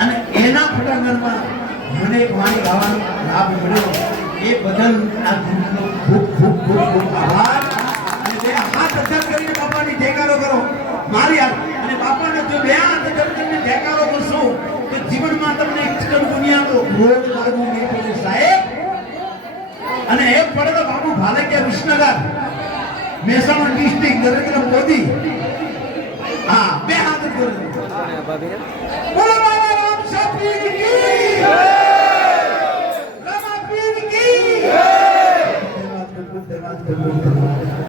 અને એના ફટાકડામાં મને એક વાણી ગાવાનો લાભ મળ્યો એ બદલ આ ગ્રુપનો ખૂબ ખૂબ ખૂબ ખૂબ આભાર. અને બે હાથ અધર કરીને બાપાની જયકારો કરો મારી હાથ અને બાપાને જો બે હાથ અધર કરીને જયકારો કરશો તો જીવનમાં તમને ઇન્સ્ટન્ટ દુનિયાનો રોગ લાગુ નહીં પડે સાહેબ. અને એક પડે તો બાપુ ભાલકિયા વિસનગર મહેસાણા ડિસ્ટ્રિક્ટ નરેન્દ્ર મોદી. હા બે હાથ કરો. બોલો બાબા રામ સાપીર કી જય, રામા પીર કી જય. ધન્યવાદ.